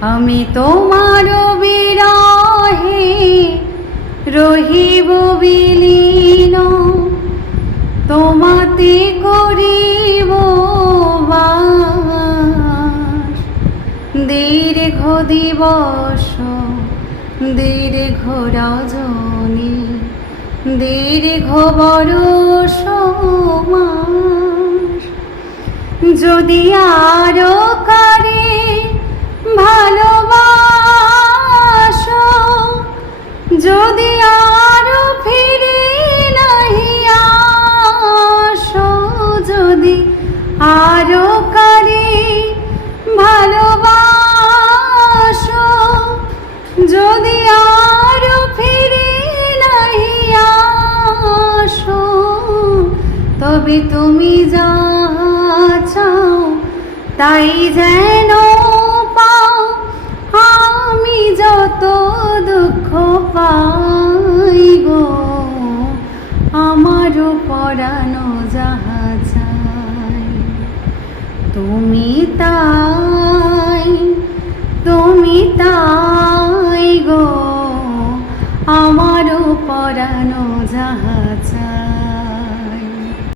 আমি তোমার বিরহে রহিব বিলীন, তোমাতে করিব বাস। দীর্ঘ দিবস দীর্ঘ রজনী দীর্ঘ বরষ মাস, যদি আরো কারে ভালোবাসো, যদি আরো ফিরে নাহি আসো, যদি আরো কারে ভালোবাসো, যদি আরো ফিরে নাহি আসো, তবে তুমি যা চাও তাই যেন পাও। আমি যত দুঃখ পাইব আমারও পরানো যাহা চাই, তুমি তাই গো আমারও পরানো যাহা চাই।